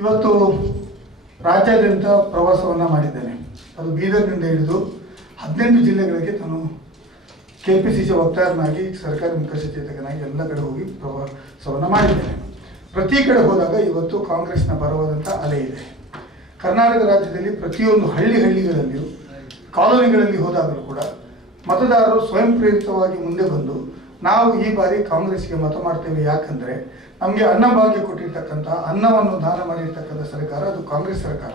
ಇವತ್ತು ರಾಜ್ಯಾದ್ಯಂತ ಪ್ರವಾಸವನ್ನು ಮಾಡಿದ್ದೇನೆ. ಅದು ಬೀದರ್ನಿಂದ ಹಿಡಿದು 18 ಜಿಲ್ಲೆಗಳಿಗೆ ನಾನು KPCC ವಕ್ತಾರನಾಗಿ ಸರ್ಕಾರಿ ಮುಖ್ಯ ಸಚೇತಕನಾಗಿ ಎಲ್ಲ ಕಡೆ ಹೋಗಿ ಪ್ರವಾಸವನ್ನು ಮಾಡಿದ್ದೇನೆ. ಪ್ರತಿ ಕಡೆ ಹೋದಾಗ ಇವತ್ತು ಕಾಂಗ್ರೆಸ್ನ ಬರವಾದಂಥ ಅಲೆ ಇದೆ. ಕರ್ನಾಟಕ ರಾಜ್ಯದಲ್ಲಿ ಪ್ರತಿಯೊಂದು ಹಳ್ಳಿಗಳಲ್ಲಿಯೂ ಕಾಲೋನಿಗಳಲ್ಲಿ ಹೋದಾಗಲೂ ಕೂಡ ಮತದಾರರು ಸ್ವಯಂ ಪ್ರೇರಿತವಾಗಿ ಮುಂದೆ ಬಂದು ನಾವು ಈ ಬಾರಿ ಕಾಂಗ್ರೆಸ್ಗೆ ಮತ ಮಾಡ್ತೇವೆ. ಯಾಕಂದರೆ ನಮಗೆ ಅನ್ನಭಾಗ್ಯ ಕೊಟ್ಟಿರ್ತಕ್ಕಂಥ ಅನ್ನವನ್ನು ದಾನ ಮಾಡಿರ್ತಕ್ಕಂಥ ಸರ್ಕಾರ ಅದು ಕಾಂಗ್ರೆಸ್ ಸರ್ಕಾರ.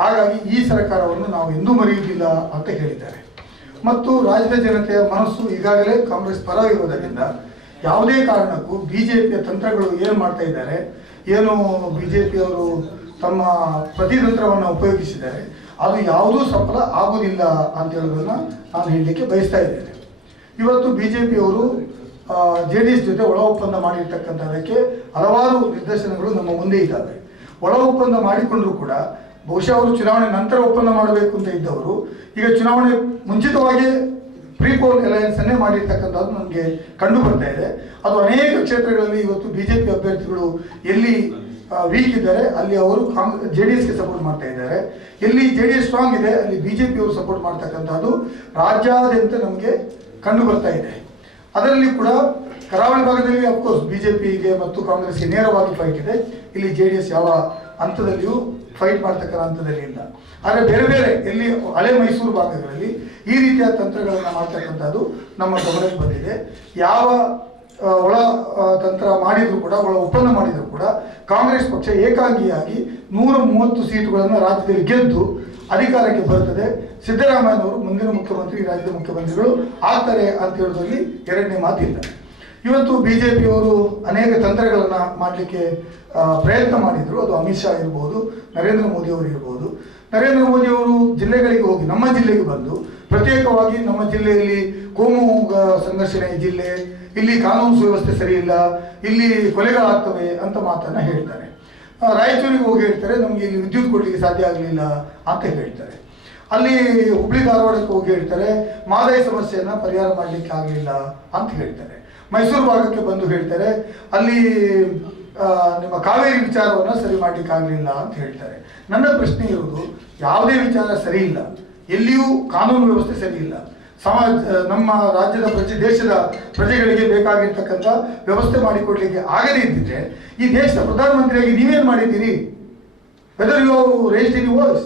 ಹಾಗಾಗಿ ಈ ಸರ್ಕಾರವನ್ನು ನಾವು ಎಂದೂ ಮರೆಯುವುದಿಲ್ಲ ಅಂತ ಹೇಳಿದ್ದಾರೆ. ಮತ್ತು ರಾಜ್ಯದ ಜನತೆಯ ಮನಸ್ಸು ಈಗಾಗಲೇ ಕಾಂಗ್ರೆಸ್ ಪರ ಇರೋದರಿಂದ ಯಾವುದೇ ಕಾರಣಕ್ಕೂ BJPಯ ತಂತ್ರಗಳು ಏನು ಮಾಡ್ತಾ ಇದ್ದಾರೆ, ಏನು BJPಯವರು ತಮ್ಮ ಪ್ರತಿತಂತ್ರವನ್ನು ಉಪಯೋಗಿಸಿದ್ದಾರೆ, ಅದು ಯಾವುದೂ ಸಫಲ ಆಗುವುದಿಲ್ಲ ಅಂತ ಹೇಳೋದನ್ನು ನಾನು ಹೇಳಲಿಕ್ಕೆ ಬಯಸ್ತಾ ಇದ್ದೇನೆ. ಇವತ್ತು BJPಯವರು JDS ಜೊತೆ ಒಳ ಒಪ್ಪಂದ ಮಾಡಿರ್ತಕ್ಕಂಥದಕ್ಕೆ ಹಲವಾರು ನಿದರ್ಶನಗಳು ನಮ್ಮ ಮುಂದೆ ಇದ್ದಾವೆ. ಒಳ ಒಪ್ಪಂದ ಮಾಡಿಕೊಂಡ್ರೂ ಕೂಡ ಬಹುಶಃ ಅವರು ಚುನಾವಣೆ ನಂತರ ಒಪ್ಪಂದ ಮಾಡಬೇಕು ಅಂತ ಇದ್ದವರು ಈಗ ಚುನಾವಣೆ ಮುಂಚಿತವಾಗಿ ಪ್ರೀಪೋಲ್ ಅಲಯನ್ಸ್ ಅನ್ನೇ ಮಾಡಿರ್ತಕ್ಕಂಥದ್ದು ನಮಗೆ ಕಂಡು ಬರ್ತಾ ಇದೆ. ಅದು ಅನೇಕ ಕ್ಷೇತ್ರಗಳಲ್ಲಿ ಇವತ್ತು BJP ಅಭ್ಯರ್ಥಿಗಳು ಎಲ್ಲಿ ವೀಕ್ ಇದ್ದಾರೆ ಅಲ್ಲಿ ಅವರು JDSಗೆ ಸಪೋರ್ಟ್ ಮಾಡ್ತಾ ಇದ್ದಾರೆ. ಎಲ್ಲಿ JDS ಸ್ಟ್ರಾಂಗ್ ಇದೆ ಅಲ್ಲಿ BJPಯವರು ಸಪೋರ್ಟ್ ಮಾಡ್ತಕ್ಕಂಥದ್ದು ರಾಜ್ಯಾದ್ಯಂತ ನಮಗೆ ಕಂಡು ಬರ್ತಾ ಇದೆ. ಅದರಲ್ಲಿ ಕೂಡ ಕರಾವಳಿ ಭಾಗದಲ್ಲಿ ಅಫ್ಕೋರ್ಸ್ BJPಗೆ ಮತ್ತು ಕಾಂಗ್ರೆಸ್ಗೆ ನೇರವಾಗಿ ಫೈಟ್ ಇದೆ. ಇಲ್ಲಿ JDS ಯಾವ ಹಂತದಲ್ಲಿಯೂ ಫೈಟ್ ಮಾಡ್ತಕ್ಕಂಥ ಹಂತದಲ್ಲಿ ಇಲ್ಲ. ಆದರೆ ಬೇರೆ ಬೇರೆ ಎಲ್ಲಿ ಹಳೆ ಮೈಸೂರು ಭಾಗಗಳಲ್ಲಿ ಈ ರೀತಿಯ ತಂತ್ರಗಳನ್ನು ಮಾಡ್ತಕ್ಕಂಥದ್ದು ನಮ್ಮ ಗಮನಕ್ಕೆ ಬಂದಿದೆ. ಯಾವ ಒಳ ತಂತ್ರ ಮಾಡಿದ್ರು ಕೂಡ, ಒಳ ಒಪ್ಪಂದ ಮಾಡಿದ್ರು ಕೂಡ ಕಾಂಗ್ರೆಸ್ ಪಕ್ಷ ಏಕಾಂಗಿಯಾಗಿ 130 ಸೀಟುಗಳನ್ನು ರಾಜ್ಯದಲ್ಲಿ ಗೆದ್ದು ಅಧಿಕಾರಕ್ಕೆ ಬರ್ತದೆ. ಸಿದ್ದರಾಮಯ್ಯನವರು ಮುಂದಿನ ಮುಖ್ಯಮಂತ್ರಿ, ರಾಜ್ಯದ ಮುಖ್ಯಮಂತ್ರಿಗಳು ಆಗ್ತಾರೆ ಅಂತ ಹೇಳೋದ್ರಲ್ಲಿ ಎರಡನೇ ಮಾತಿಲ್ಲ. ಇವತ್ತು BJPಯವರು ಅನೇಕ ತಂತ್ರಗಳನ್ನು ಮಾಡಲಿಕ್ಕೆ ಪ್ರಯತ್ನ ಮಾಡಿದರು. ಅದು ಅಮಿತ್ ಶಾ ಇರ್ಬೋದು, ನರೇಂದ್ರ ಮೋದಿ ಅವರು ಇರ್ಬೋದು. ನರೇಂದ್ರ ಮೋದಿ ಅವರು ಜಿಲ್ಲೆಗಳಿಗೆ ಹೋಗಿ ನಮ್ಮ ಜಿಲ್ಲೆಗೆ ಬಂದು ಪ್ರತ್ಯೇಕವಾಗಿ ನಮ್ಮ ಜಿಲ್ಲೆಯಲ್ಲಿ ಕೋಮು ಸಂಘರ್ಷಣೆ ಜಿಲ್ಲೆ, ಇಲ್ಲಿ ಕಾನೂನು ಸುವ್ಯವಸ್ಥೆ ಸರಿ ಇಲ್ಲ, ಇಲ್ಲಿ ಕೊಲೆಗಳಾಗ್ತವೆ ಅಂತ ಮಾತನ್ನು ಹೇಳ್ತಾರೆ. ರಾಯಚೂರಿಗೆ ಹೋಗಿ ಹೇಳ್ತಾರೆ ನಮಗೆ ಇಲ್ಲಿ ವಿದ್ಯುತ್ ಕೊಡಲಿಕ್ಕೆ ಸಾಧ್ಯ ಆಗಲಿಲ್ಲ ಅಂತ ಹೇಳ್ತಾರೆ. ಅಲ್ಲಿ ಹುಬ್ಳಿ ಧಾರವಾಡಕ್ಕೆ ಹೋಗಿ ಹೇಳ್ತಾರೆ ಮಾದಾಯಿ ಸಮಸ್ಯೆಯನ್ನು ಪರಿಹಾರ ಮಾಡಲಿಕ್ಕೆ ಆಗಲಿಲ್ಲ ಅಂತ ಹೇಳ್ತಾರೆ. ಮೈಸೂರು ಭಾಗಕ್ಕೆ ಬಂದು ಹೇಳ್ತಾರೆ ಅಲ್ಲಿ ನಿಮ್ಮ ಕಾವೇರಿ ವಿಚಾರವನ್ನು ಸರಿ ಮಾಡಲಿಕ್ಕೆ ಆಗಲಿಲ್ಲ ಅಂತ ಹೇಳ್ತಾರೆ. ನನ್ನ ಪ್ರಶ್ನೆ ಇರುವುದು, ಯಾವುದೇ ವಿಚಾರ ಸರಿ ಇಲ್ಲ, ಎಲ್ಲಿಯೂ ಕಾನೂನು ವ್ಯವಸ್ಥೆ ಸರಿ ಇಲ್ಲ, ನಮ್ಮ ರಾಜ್ಯದ ದೇಶದ ಪ್ರಜೆಗಳಿಗೆ ಬೇಕಾಗಿರ್ತಕ್ಕಂಥ ವ್ಯವಸ್ಥೆ ಮಾಡಿಕೊಡ್ಲಿಕ್ಕೆ ಆಗದೇ ಇದ್ದಿದ್ರೆ ಈ ದೇಶದ ಪ್ರಧಾನಮಂತ್ರಿಯಾಗಿ ನೀವೇನು ಮಾಡಿದ್ದೀರಿ? Whether you raised in voice,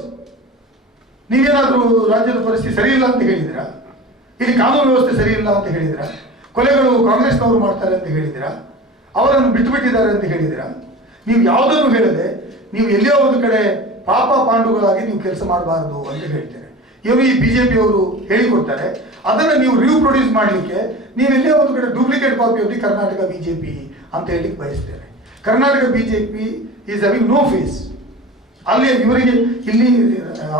ನೀವೇನಾದರೂ ರಾಜ್ಯದ ಪರಿಸ್ಥಿತಿ ಸರಿ ಇಲ್ಲ ಅಂತ ಹೇಳಿದಿರಾ? ಇಲ್ಲಿ ಕಾನೂನು ವ್ಯವಸ್ಥೆ ಸರಿ ಇಲ್ಲ ಅಂತ ಹೇಳಿದಿರಾ? ಕೊಲೆಗಳು ಕಾಂಗ್ರೆಸ್ನವರು ಮಾಡ್ತಾರೆ ಅಂತ ಹೇಳಿದಿರಾ? ಅವರನ್ನು ಬಿಟ್ಟುಬಿಟ್ಟಿದ್ದಾರೆ ಅಂತ ಹೇಳಿದಿರಾ? ನೀವು ಯಾವುದನ್ನು ಹೇಳದೆ ನೀವು ಎಲ್ಲಿಯೋ ಒಂದು ಕಡೆ ಪಾಪ ಪಾಂಡುಗಳಾಗಿ ನೀವು ಕೆಲಸ ಮಾಡಬಾರದು ಅಂತ ಹೇಳ್ತಾರೆ. ಏನು ಈ BJPಯವರು ಹೇಳಿಕೊಡ್ತಾರೆ, ಅದನ್ನು ನೀವು ರೀಪ್ರೊಡ್ಯೂಸ್ ಮಾಡಲಿಕ್ಕೆ ನೀವು ಎಲ್ಲೇ ಒಂದು ಕಡೆ duplicate copy of the Karnataka BJP ಅಂತ ಹೇಳಲಿಕ್ಕೆ ಬಯಸ್ತೇನೆ. Karnataka BJP is having no face. ಅಲ್ಲಿ ಇವರಿಗೆ ಇಲ್ಲಿ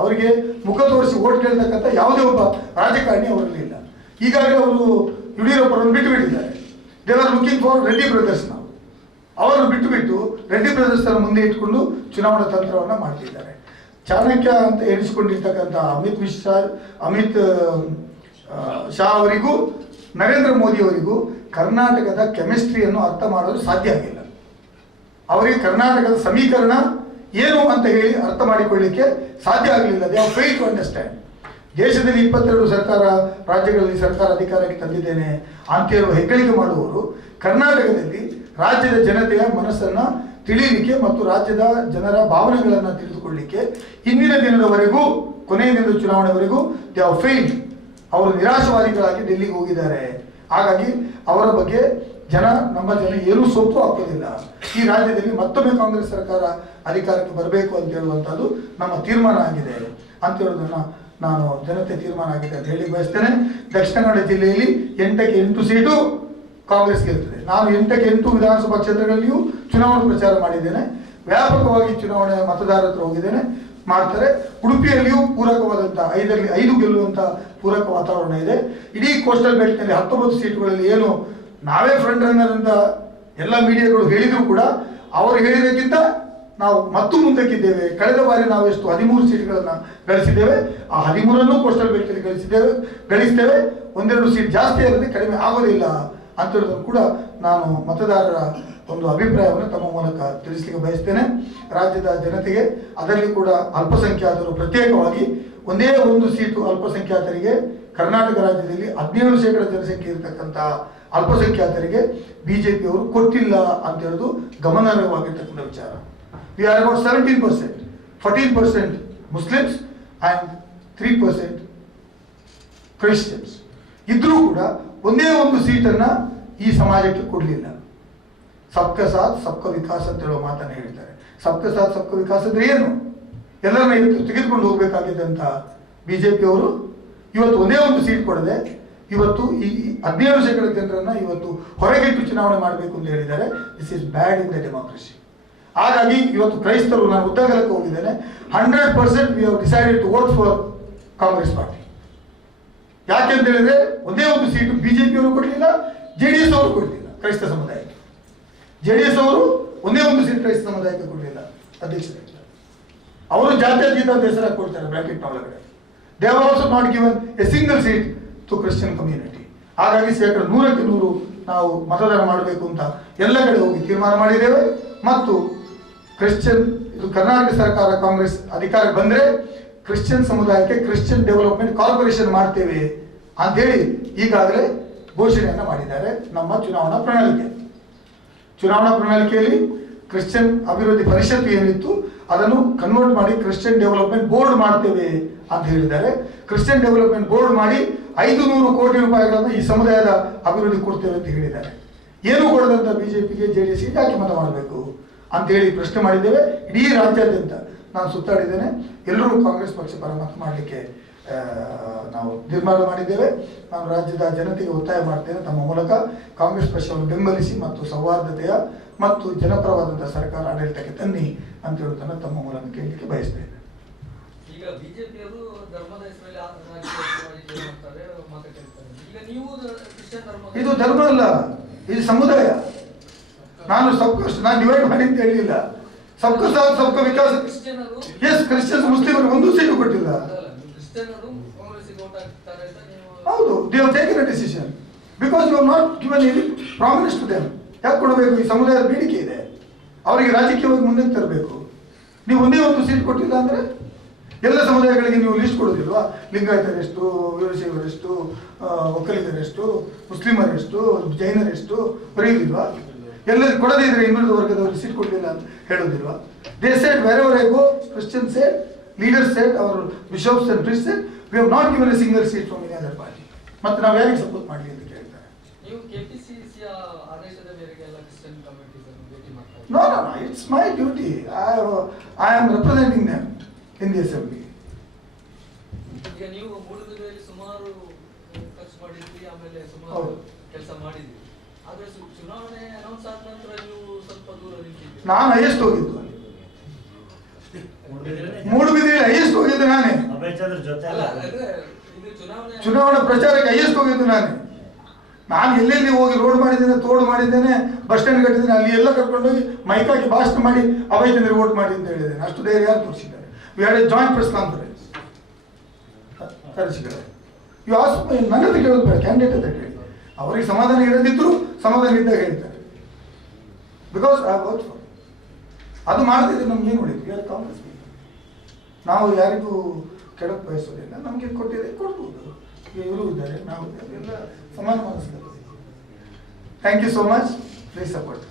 ಅವರಿಗೆ ಮುಖ ತೋರಿಸಿ ಓಟ್ ಕೇಳ್ತಕ್ಕಂಥ ಯಾವುದೇ ಒಬ್ಬ ರಾಜಕಾರಣಿ ಅವರಲ್ಲಿ ಇಲ್ಲ. ಈಗಾಗಲೇ ಅವರು ಯಡಿಯೂರಪ್ಪರನ್ನು ಬಿಟ್ಟುಬಿಟ್ಟಿದ್ದಾರೆ. They are looking for Reddy brothers. ನಾವು ಅವರನ್ನು ಬಿಟ್ಟು ರೆಡ್ಡಿ ಬ್ರದರ್ಸ್ ಅನ್ನು ಮುಂದೆ ಇಟ್ಕೊಂಡು ಚುನಾವಣಾ ತಂತ್ರವನ್ನು ಮಾಡ್ತಿದ್ದಾರೆ. ಚಾಣಕ್ಯ ಅಂತ ಎನಿಸಿಕೊಂಡಿರ್ತಕ್ಕಂಥ ಅಮಿತ್ ಶಾ ಅವರಿಗೂ ನರೇಂದ್ರ ಮೋದಿ ಅವರಿಗೂ ಕರ್ನಾಟಕದ ಕೆಮಿಸ್ಟ್ರಿಯನ್ನು ಅರ್ಥ ಮಾಡಲು ಸಾಧ್ಯ ಆಗಿಲ್ಲ. ಅವರಿಗೆ ಕರ್ನಾಟಕದ ಸಮೀಕರಣ ಏನು ಅಂತ ಹೇಳಿ ಅರ್ಥ ಮಾಡಿಕೊಳ್ಳಲಿಕ್ಕೆ ಸಾಧ್ಯ ಆಗಲಿಲ್ಲ. They are fail to understand. ದೇಶದಲ್ಲಿ 22 ರಾಜ್ಯಗಳಲ್ಲಿ ಸರ್ಕಾರ ಅಧಿಕಾರಕ್ಕೆ ತಂದಿದ್ದೇನೆ ಅಂತ ಹೇಳುವ ಹೆಗ್ಗಳಿಕೆ ಮಾಡುವವರು ಕರ್ನಾಟಕದಲ್ಲಿ ರಾಜ್ಯದ ಜನತೆಯ ಮನಸ್ಸನ್ನು ತಿಳಿಯಲಿಕ್ಕೆ ಮತ್ತು ರಾಜ್ಯದ ಜನರ ಭಾವನೆಗಳನ್ನು ತಿಳಿದುಕೊಳ್ಳಲಿಕ್ಕೆ ಇಂದಿನ ದಿನದವರೆಗೂ, ಕೊನೆಯ ದಿನದ ಚುನಾವಣೆವರೆಗೂ ದೇ ಆರ್ ಫೇಲ್ಡ್. ಅವರು ನಿರಾಶವಾದಿಗಳಾಗಿ ಡೆಲ್ಲಿಗೆ ಹೋಗಿದ್ದಾರೆ. ಹಾಗಾಗಿ ಅವರ ಬಗ್ಗೆ ನಮ್ಮ ಜನ ಏನೂ ಸೊಪ್ಪು ಹಾಕೋದಿಲ್ಲ. ಈ ರಾಜ್ಯದಲ್ಲಿ ಮತ್ತೊಮ್ಮೆ ಕಾಂಗ್ರೆಸ್ ಸರ್ಕಾರ ಅಧಿಕಾರಕ್ಕೆ ಬರಬೇಕು ಅಂತ ಹೇಳುವಂಥದ್ದು ನಮ್ಮ ತೀರ್ಮಾನ ಆಗಿದೆ ಅಂತ ಹೇಳೋದನ್ನು ನಾನು ಜನತೆ ತೀರ್ಮಾನ ಆಗಿದೆ ಅಂತ ಹೇಳಿ ಬಯಸ್ತೇನೆ. ದಕ್ಷಿಣ ಕನ್ನಡ ಜಿಲ್ಲೆಯಲ್ಲಿ 8ಕ್ಕೆ 8 ಸೀಟು ಕಾಂಗ್ರೆಸ್ ಗೆಲ್ತದೆ. ನಾನು 8ಕ್ಕೆ 8 ವಿಧಾನಸಭಾ ಕ್ಷೇತ್ರಗಳಲ್ಲಿಯೂ ಚುನಾವಣಾ ಪ್ರಚಾರ ಮಾಡಿದ್ದೇನೆ. ವ್ಯಾಪಕವಾಗಿ ಚುನಾವಣೆ ಮತದಾರರ ಹತ್ರ ಹೋಗಿದ್ದೇನೆ, ಮಾಡ್ತಾರೆ. ಉಡುಪಿಯಲ್ಲಿಯೂ ಪೂರಕವಾದಂಥ 5ರಲ್ಲಿ 5 ಗೆಲ್ಲುವಂಥ ಪೂರಕ ವಾತಾವರಣ ಇದೆ. ಇಡೀ ಕೋಸ್ಟಲ್ ಬೆಲ್ಟ್ನಲ್ಲಿ 19 ಸೀಟುಗಳಲ್ಲಿ ಏನು ನಾವೇ ಫ್ರಂಟ್ ರನ್ನರ್ ಅಂತ ಎಲ್ಲ ಮೀಡಿಯಾಗಳು ಹೇಳಿದರೂ ಕೂಡ ಅವರು ಹೇಳಿದಕ್ಕಿಂತ ನಾವು ಮತ್ತು ಮುಂದಕ್ಕಿದ್ದೇವೆ. ಕಳೆದ ಬಾರಿ ನಾವು ಎಷ್ಟು 13 ಸೀಟ್ಗಳನ್ನು ಗಳಿಸಿದ್ದೇವೆ. ಆ 13 ಕೋಸ್ಟಲ್ ಬೆಲ್ಟಲ್ಲಿ ಗಳಿಸ್ತೇವೆ. 1-2 ಸೀಟ್ ಜಾಸ್ತಿ ಅಲ್ಲದೆ ಕಡಿಮೆ ಆಗೋದಿಲ್ಲ ಅಂತೇಳೋದನ್ನು ಕೂಡ ನಾನು ಮತದಾರರ ಒಂದು ಅಭಿಪ್ರಾಯವನ್ನು ತಮ್ಮ ಮೂಲಕ ತಿಳಿಸಲಿಕ್ಕೆ ಬಯಸ್ತೇನೆ. ರಾಜ್ಯದ ಜನತೆಗೆ, ಅದರಲ್ಲಿ ಕೂಡ ಅಲ್ಪಸಂಖ್ಯಾತರು ಪ್ರತ್ಯೇಕವಾಗಿ ಒಂದೇ ಒಂದು ಸೀಟು ಅಲ್ಪಸಂಖ್ಯಾತರಿಗೆ ಕರ್ನಾಟಕ ರಾಜ್ಯದಲ್ಲಿ 17% ಜನಸಂಖ್ಯೆ ಇರತಕ್ಕಂಥ ಅಲ್ಪಸಂಖ್ಯಾತರಿಗೆ ಬಿಜೆಪಿಯವರು ಕೊಟ್ಟಿಲ್ಲ ಅಂತ ಹೇಳೋದು ಗಮನಾರ್ಹವಾಗಿರ್ತಕ್ಕಂಥ ವಿಚಾರ. We are about 17%, 14% Muslims and 3% Christians. ಇದ್ರೂ ಕೂಡ ಒಂದೇ ಒಂದು ಸೀಟನ್ನು ಈ ಸಮಾಜಕ್ಕೆ ಕೊಡಲಿಲ್ಲ. ಸಬ್ಕ ಸಾಥ್ ಸಬ್ಕ ವಿಕಾಸ್ ಅಂತ ಹೇಳೋ ಮಾತನ್ನು ಹೇಳ್ತಾರೆ. ಸಬ್ಕ ಸಾಥ್ ಸಬ್ಕ ವಿಕಾಸ್ ಅಂದ್ರೆ ಏನು? ಎಲ್ಲರನ್ನ ತೆಗೆದುಕೊಂಡು ಹೋಗ್ಬೇಕಾಗಿದ್ದಂಥ ಬಿಜೆಪಿಯವರು ಇವತ್ತು ಒಂದೇ ಒಂದು ಸೀಟ್ ಕೊಡದೆ ಇವತ್ತು ಈ 17% ಜನರನ್ನ ಇವತ್ತು ಹೊರಗಿಟ್ಟು ಚುನಾವಣೆ ಮಾಡಬೇಕು ಅಂತ ಹೇಳಿದ್ದಾರೆ. This is bad in the democracy. ಹಾಗಾಗಿ ಇವತ್ತು ಕ್ರೈಸ್ತರು, ನಾನು ಉದ್ದಾಗಲಕ್ಕೆ ಹೋಗಿದ್ದೇನೆ, 100% we have decided to vote for Congress party. ಯಾಕೆಂತ ಹೇಳಿದ್ರೆ ಒಂದೇ ಒಂದು ಸೀಟು ಬಿಜೆಪಿಯವರು ಕೊಡಲಿಲ್ಲ, JDS ಅವರು ಕೊಡಲಿಲ್ಲ ಕ್ರೈಸ್ತ ಸಮುದಾಯಕ್ಕೆ. JDS ಅವರು ಒಂದೇ ಒಂದು ಸೀಟ್ ಕ್ರೈಸ್ತ ಸಮುದಾಯಕ್ಕೆ ಕೊಡಲಿಲ್ಲ ಅಧ್ಯಕ್ಷರಾಗಿ. ಅವರು ಜಾತ್ಯತೀತ ಅಂತ ಹೆಸರಾಗಿ ಕೊಡ್ತಾರೆ ಬ್ರಾಕೆಟ್ ಒಳಗಡೆ. They have also not given a single seat to Christian community. ಹಾಗಾಗಿ 100% ನಾವು ಮತದಾನ ಮಾಡಬೇಕು ಅಂತ ಎಲ್ಲ ಕಡೆ ಹೋಗಿ ತೀರ್ಮಾನ ಮಾಡಿದ್ದೇವೆ. ಮತ್ತು ಕ್ರಿಶ್ಚಿಯನ್, ಇದು ಕರ್ನಾಟಕ ಸರ್ಕಾರ ಕಾಂಗ್ರೆಸ್ ಅಧಿಕಾರಕ್ಕೆ ಬಂದರೆ ಕ್ರಿಶ್ಚಿಯನ್ ಸಮುದಾಯಕ್ಕೆ ಕ್ರಿಶ್ಚಿಯನ್ ಡೆವಲಪ್ಮೆಂಟ್ ಕಾರ್ಪೊರೇಷನ್ ಮಾಡ್ತೇವೆ ಅಂತೇಳಿ ಈಗಾಗಲೇ ಘೋಷಣೆಯನ್ನು ಮಾಡಿದ್ದಾರೆ. ನಮ್ಮ ಚುನಾವಣಾ ಪ್ರಣಾಳಿಕೆಯಲ್ಲಿ ಕ್ರಿಶ್ಚಿಯನ್ ಅಭಿವೃದ್ಧಿ ಪರಿಷತ್ತು ಏನಿತ್ತು ಅದನ್ನು ಕನ್ವರ್ಟ್ ಮಾಡಿ ಕ್ರಿಶ್ಚಿಯನ್ ಡೆವಲಪ್ಮೆಂಟ್ ಬೋರ್ಡ್ ಮಾಡ್ತೇವೆ ಅಂತ ಹೇಳಿದ್ದಾರೆ. ಕ್ರಿಶ್ಚಿಯನ್ ಡೆವಲಪ್ಮೆಂಟ್ ಬೋರ್ಡ್ ಮಾಡಿ 500 ಕೋಟಿ ರೂಪಾಯಿಗಳನ್ನು ಈ ಸಮುದಾಯದ ಅಭಿವೃದ್ಧಿ ಕೊಡ್ತೇವೆ ಅಂತ ಹೇಳಿದ್ದಾರೆ. ಏನು ಕೊಡದಂತ ಬಿಜೆಪಿಗೆ JDS ಯಾಕೆ ಮತ ಮಾಡಬೇಕು ಅಂತೇಳಿ ಪ್ರಶ್ನೆ ಮಾಡಿದ್ದೇವೆ. ಇಡೀ ರಾಜ್ಯಾದ್ಯಂತ ನಾನು ಸುತ್ತಾಡಿದ್ದೇನೆ. ಎಲ್ಲರೂ ಕಾಂಗ್ರೆಸ್ ಪಕ್ಷ ಪರ ಮತ ಮಾಡಲಿಕ್ಕೆ ನಾವು ತೀರ್ಮಾನ ಮಾಡಿದ್ದೇವೆ. ನಾನು ರಾಜ್ಯದ ಜನತೆಗೆ ಒತ್ತಾಯ ಮಾಡ್ತೇನೆ, ತಮ್ಮ ಮೂಲಕ ಕಾಂಗ್ರೆಸ್ ಪಕ್ಷವನ್ನು ಬೆಂಬಲಿಸಿ ಮತ್ತು ಸೌಹಾರ್ದತೆಯ ಮತ್ತು ಜನಪರವಾದಂಥ ಸರ್ಕಾರ ಆಡಳಿತಕ್ಕೆ ತನ್ನಿ ಅಂತ ಹೇಳುವುದನ್ನು ತಮ್ಮ ಮೂಲಕ ಕೇಳಲಿಕ್ಕೆ ಬಯಸ್ತೇನೆ. ಈಗ ಬಿಜೆಪಿಯವರು ಧರ್ಮದ ಹೆಸರಲ್ಲಿ ಇದು ಧರ್ಮ ಅಲ್ಲ, ಇದು ಸಮುದಾಯ. ನಾನು ಡಿವೈಡ್ ಮಾಡಿ ಅಂತ ಹೇಳಿಲ್ಲ. ಸಬ್ಕ ಸಾಥ್ ಸಬ್ಕ ವಿಕಾಸ್. ಎಸ್, ಕ್ರಿಶ್ಚಿಯನ್ಸ್ ಮುಸ್ಲಿಮರು ಒಂದು ಸೀಟು ಕೊಟ್ಟಿಲ್ಲ. ಹೌದು, they have taken a decision because you have not given any promise to them. ಯಾಕೆ ಕೊಡಬೇಕು? ಈ ಸಮುದಾಯದ ಬೇಡಿಕೆ ಇದೆ, ಅವರಿಗೆ ರಾಜಕೀಯವಾಗಿ ಮುಂದೆ ತರಬೇಕು. ನೀವು ಒಂದೇ ಒಂದು ಸೀಟ್ ಕೊಟ್ಟಿಲ್ಲ ಅಂದರೆ ಎಲ್ಲ ಸಮುದಾಯಗಳಿಗೆ ನೀವು ಲಿಸ್ಟ್ ಕೊಡೋದಿಲ್ವಾ? ಲಿಂಗಾಯತರೆಷ್ಟು, ವೀರಶೈವರೆಷ್ಟು, ಒಕ್ಕಲಿಗರೆಷ್ಟು, ಮುಸ್ಲಿಮರೆಷ್ಟು, ಜೈನರೆಷ್ಟು ಬರೆಯುವುದಿಲ್ವಾ? ಎಲ್ಲ ಕೊಡದೇ ಇದ್ರೆ ಇನ್ನುಳಿದ ವರ್ಗದವರು ಸೀಟ್ ಕೊಡಲಿಲ್ಲ ಅಂತ ಹೇಳೋದಿಲ್ವಾ? They said wherever I go, Christian said, leaders said, our bishops and priests said, we have not given a single seat from any other party. ಮತ್ತೆ ನಾವು ಯಾರಿಗೆ ಸಪೋರ್ಟ್ ಮಾಡಲಿ ಅಂತ ಕೇಳ್ತಾರೆ. ನೀವು ಕೆಪಿಸಿಸಿಯ ಆದೇಶದ ಮೇರೆಗೆ ಎಲ್ಲ ಕ್ರಿಶ್ಚಿಯನ್ ಕಮ್ಯುನಿಟೀಸ್ ಅನ್ನು ಭೇಟಿ ಮಾಡ್ತಾರೆ? No, it's my duty. I am representing them in the assembly. ಈಗ ನೀವು ಮೂಡುಬಿದಿರೆಯಲ್ಲಿ ಸುಮಾರು ಖರ್ಚು ಮಾಡಿದ್ರಿ, ಆಮೇಲೆ ಸುಮಾರು ಕೆಲಸ ಮಾಡಿದ್ರಿ. ಆದ್ರೆ ಚುನಾವಣೆ ಅನೌನ್ಸ್ ಆದ ನಂತರ ನೀವು ಸ್ವಲ್ಪ ದೂರ ನಿಂತಿದ್ದೀರಿ. ನಾನು ಹೈಯೆಸ್ಟ್ ಹೋಗಿದ್ದು ಅಲ್ಲಿ ಮೂಡುಬಿದಿರೆ ಹೈಯೆಸ್ಟ್ ಹೋಗಿದ್ದು ನಾನೇ. ಚುನಾವಣಾ ಪ್ರಚಾರಕ್ಕೆ ಹೈಯೆಸ್ಟ್ ಹೋಗಿದ್ದು ನಾನೇ. ನಾನು ಎಲ್ಲೆಲ್ಲಿ ಹೋಗಿ ರೋಡ್ ಮಾಡಿದ್ದೇನೆ, ತೋಡು ಮಾಡಿದ್ದೇನೆ, ಬಸ್ ಸ್ಟ್ಯಾಂಡ್ ಕಟ್ಟಿದ್ದೇನೆ, ಅಲ್ಲಿ ಎಲ್ಲ ಕರ್ಕೊಂಡೋಗಿ ಮೈಕಾಕಿ ಭಾಷಣ ಮಾಡಿ ಅಭಯ ಚಂದ್ರ ವೋಟ್ ಮಾಡಿ ಅಂತ ಹೇಳಿದ್ದೇನೆ. ಅಷ್ಟು ಧೈರ್ಯ ಯಾರು ತೋರಿಸಿದ್ದಾರೆ? We had a joint press conference ಕರೆಸಿದ್ದಾರೆ. ಇವು ನನ್ನ ಹತ್ರ ಕೇಳೋದು ಬೇಡ, ಕ್ಯಾಂಡಿಡೇಟ್ ಅಂತ ಹೇಳಿ ಅವರಿಗೆ ಸಮಾಧಾನ ಇರದಿದ್ರು ಸಮಾಧಾನ ಇದ್ದಾಗ ಹೇಳ್ತಾರೆ. ಬಿಕಾಸ್ ಐ ವರ್ಕ್ ಫಾರ್ ಅದು ಮಾಡದಿದ್ರೆ ನಮ್ಗೆ ಏನು ಹೊಡಿತು? ಯಾರು ಕಾಂಗ್ರೆಸ್ ನಾವು ಯಾರಿಗೂ ಕೆಡಕ್ಕೆ ಬಯಸೋದಿಲ್ಲ. ನಮಗೆ ಕೊಟ್ಟಿದೆ ಕೊಡ್ಬೋದು, ಇವರು ಇದ್ದಾರೆ, ನಾವು ಎಲ್ಲ ಸಮಾನ ಮನಸ್ಸಿದ್ದಾರೆ. Thank you so much. Please support.